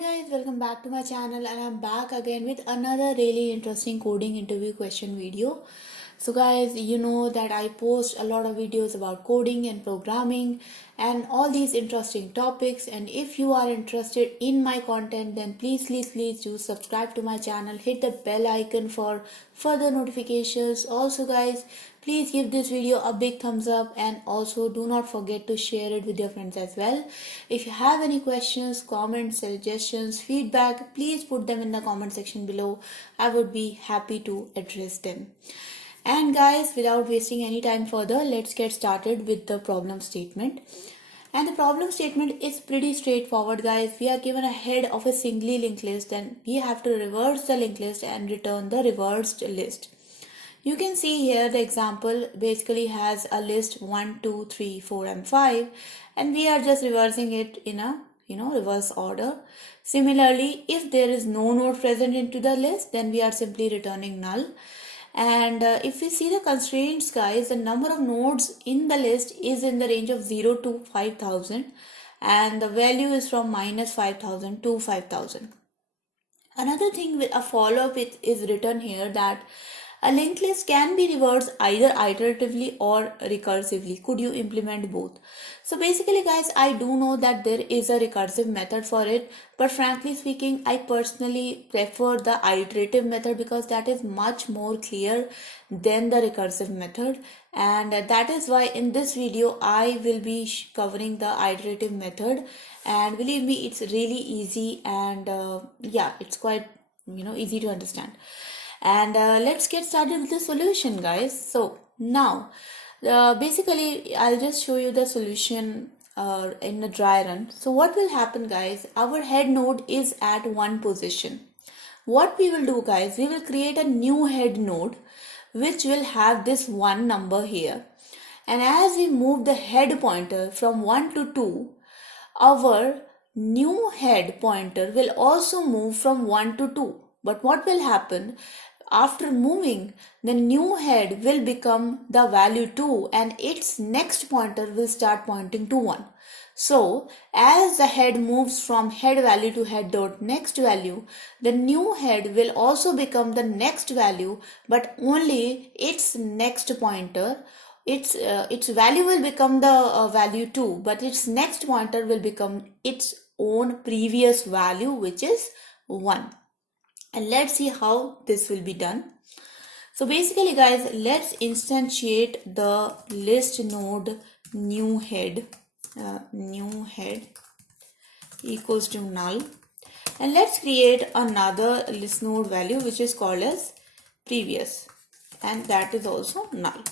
guys, welcome back to my channel and I'm back again with another really interesting coding interview question video. So guys, you know that I post a lot of videos about coding and programming and all these interesting topics, and if you are interested in my content then please do subscribe to my channel, hit the bell icon for further notifications. Also guys, please give this video a big thumbs up and also do not forget to share it with your friends as well. If you have any questions, comments, suggestions, feedback, please put them in the comment section below. I would be happy to address them. And guys, without wasting any time further, let's get started with the problem statement. And the problem statement is pretty straightforward guys. We are given a head of a singly linked list and we have to reverse the linked list and return the reversed list. You can see here the example basically has a list 1, 2, 3, 4 and 5, and we are just reversing it in a reverse order. Similarly, if there is no node present into the list, then we are simply returning null. And if we see the constraints guys, the number of nodes in the list is in the range of 0 to 5000 and the value is from -5000 to 5000. Another thing with a follow-up is written here that a linked list can be reversed either iteratively or recursively. Could you implement both? So basically guys, I do know that there is a recursive method for it, but frankly speaking, I personally prefer the iterative method because that is much more clear than the recursive method, and that is why in this video I will be covering the iterative method, and believe me, it's really easy and yeah, it's quite easy to understand. And let's get started with the solution guys. So now basically I'll just show you the solution in a dry run. So what will happen guys, our head node is at one position. What we will do guys, we will create a new head node which will have this one number here, and as we move the head pointer from 1 to 2, our new head pointer will also move from 1 to 2. But what will happen, after moving, the new head will become the value 2 and its next pointer will start pointing to 1. So as the head moves from head value to head dot next value, the new head will also become the next value, but only its next pointer, its value will become the value 2, but its next pointer will become its own previous value, which is 1. And let's see how this will be done. So basically guys, let's instantiate the list node new head equals to null, and let's create another list node value which is called as previous, and that is also null.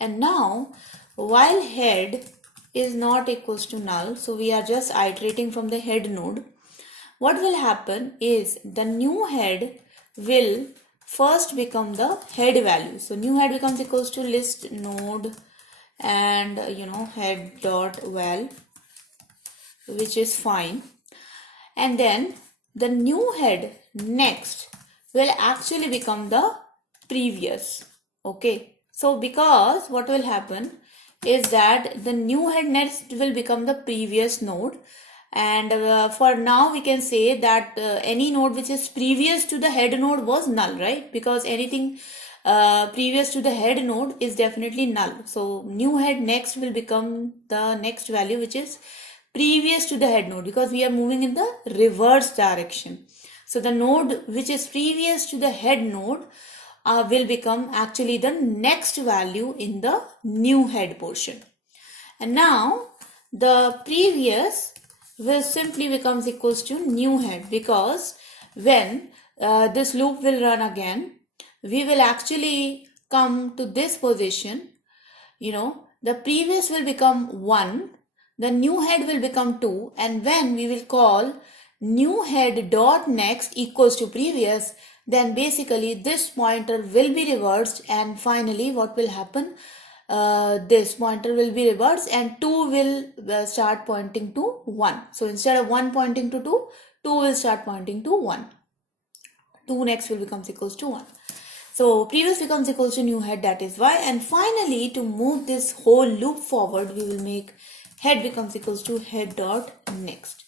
And now while head is not equals to null, so we are just iterating from the head node, what will happen is the new head will first become the head value. So new head becomes equals to list node and head dot val, which is fine. And then the new head next will actually become the previous. Okay. So because what will happen is that the new head next will become the previous node. And for now we can say that any node which is previous to the head node was null, right? Because anything previous to the head node is definitely null. So new head next will become the next value which is previous to the head node, because we are moving in the reverse direction. So the node which is previous to the head node will become actually the next value in the new head portion. And now the previous will simply becomes equals to new head, because when this loop will run again, we will actually come to this position. The previous will become 1, the new head will become 2, and when we will call new head dot next equals to previous, then basically this pointer will be reversed, and finally what will happen, this pointer will be reversed and 2 will start pointing to 1. So instead of 1 pointing to 2, 2 will start pointing to 1. 2 next will becomes equals to 1. So previous becomes equals to new head, that is why. And finally, to move this whole loop forward, we will make head becomes equals to head dot next.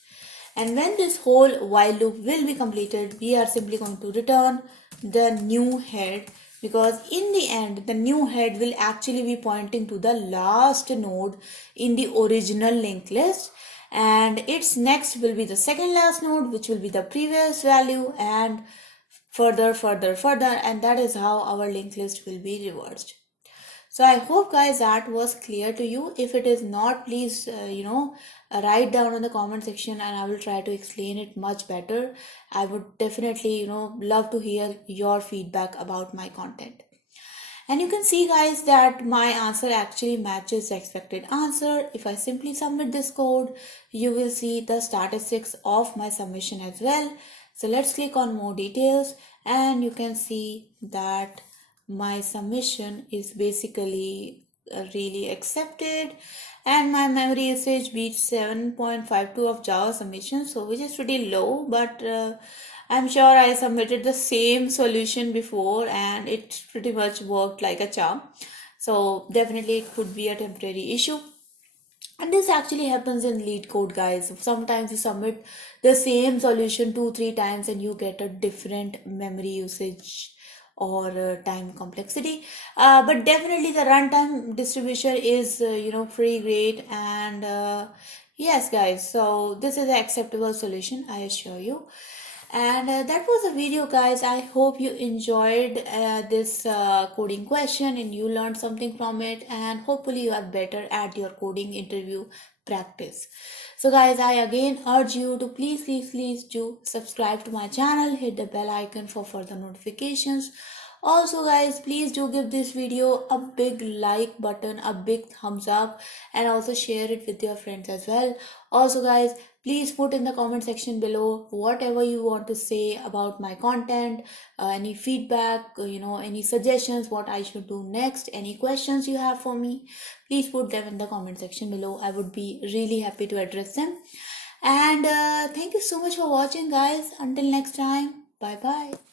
And when this whole while loop will be completed, we are simply going to return the new head, because in the end the new head will actually be pointing to the last node in the original linked list, and its next will be the second last node, which will be the previous value, and further, and that is how our linked list will be reversed. So I hope guys that was clear to you. If it is not, please write down in the comment section and I will try to explain it much better. I would definitely love to hear your feedback about my content. And you can see guys that my answer actually matches the expected answer. If I simply submit this code, you will see the statistics of my submission as well. So let's click on more details and you can see that my submission is basically really accepted, and my memory usage beats 7.52 of Java submission, so which is pretty low, but I'm sure I submitted the same solution before and it pretty much worked like a charm. So definitely it could be a temporary issue. And this actually happens in LeetCode, guys. Sometimes you submit the same solution 2-3 times and you get a different memory usage or time complexity. But definitely the runtime distribution is pretty great, and yes guys, so this is an acceptable solution, I assure you. And that was the video guys. I hope you enjoyed this coding question and you learned something from it, and hopefully you are better at your coding interview practice. So guys, I again urge you to please do subscribe to my channel, hit the bell icon for further notifications. Also guys, please do give this video a big like button, a big thumbs up, and also share it with your friends as well. Also guys, please put in the comment section below whatever you want to say about my content, any feedback, any suggestions what I should do next, any questions you have for me. Please put them in the comment section below. I would be really happy to address them. And thank you so much for watching guys. Until next time, bye bye.